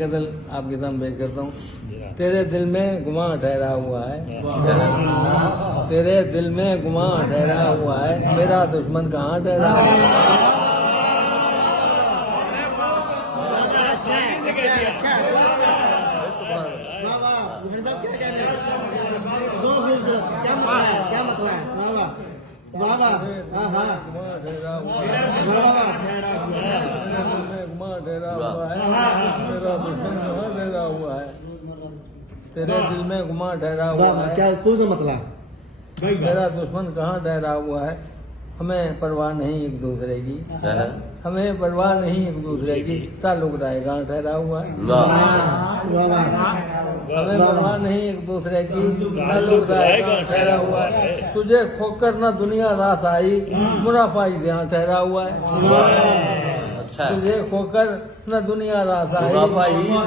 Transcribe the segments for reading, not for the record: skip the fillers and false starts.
गजल आपके सामने पेश करता हूँ। तेरे दिल में गुमा ठहरा हुआ है, तेरे दिल में गुमा ठहरा हुआ है, मेरा दुश्मन कहाँ ठहरा हुआ है। क्या मतलब है? वाह वाह, हाँ हाँ, गुमा ठहरा हुआ है, मेरा दुश्मन कहाँ ठहरा हुआ है। तेरे दिल में गुमा ठहरा हुआ है, क्या खूब मतलब, मेरा दुश्मन कहाँ ठहरा हुआ है। हमें परवाह नहीं एक दूसरे की, हमें परवाह नहीं एक दूसरे की, ताल्लुक राय कहाँ ठहरा हुआ है। हमें परवाह नहीं एक दूसरे की, ताल्लुक राय कहाँ ठहरा हुआ है। तुझे खोकर न दुनिया रास आई, मुनाफा ही यहाँ ठहरा हुआ है। अच्छा, तुझे खोकर न दुनिया रास आई, मुनाफा ही यहाँ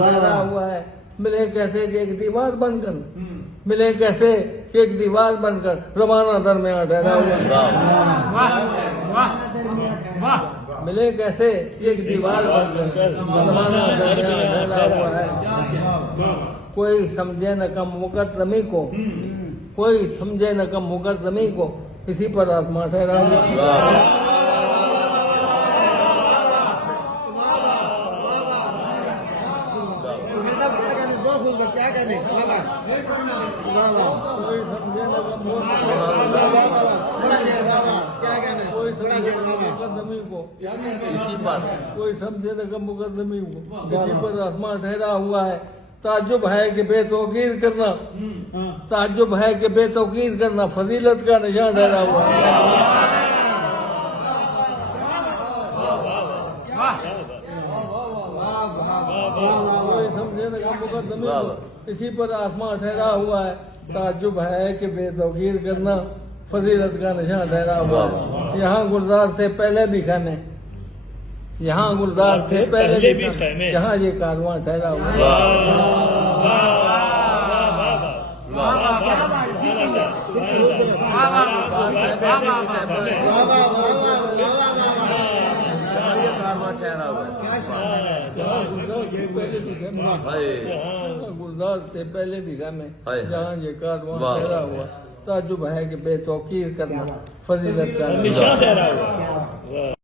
ठहरा हुआ है। मिले कैसे कि एक दीवार बनकर, मिले कैसे कि एक दीवार बनकर, रवाना दरमियान ठहरा हुआ है। मिले कैसे कि एक दीवार बनकर, रवाना दरमियान ठहरा हुआ है। कोई समझे न कम मुकद्दमी को, कोई समझे न कम मुकद्दमी को, इसी पर आसमां ठहरा हुआ है। क्या कहने, वाह वाह, वाह वाह, कोई समझे न कम क्या कहने, कोई समझे न कम मुकद्दमी को, इसी पर कोई समझे न कम मुकद्दमी को, इसी पर आसमां ठहरा हुआ है। ताज्जुब है कि बेतौकीर करना, ताज्जुब है कि बेतौकीर करना, फजीलत का निशान ठहरा हुआ है। कोई समझे न कम मुकद्दमी को, इसी पर आसमां ठहरा हुआ है। ताज्जुब है कि बेतौकीर करना, फजीलत का निशान ठहरा हुआ है। यहाँ गुलजार से पहले भी खैमे, यहाँ गुलजार से पहले भी खैमे, यहाँ ये कारवां ठहरा हुआ है। गुलजार से पहले भी में जहाँ ये कारवां ठहरा हुआ, ताज्जुब है कि बेतौकीर करना, फजीलत का निशान ठहरा हुआ।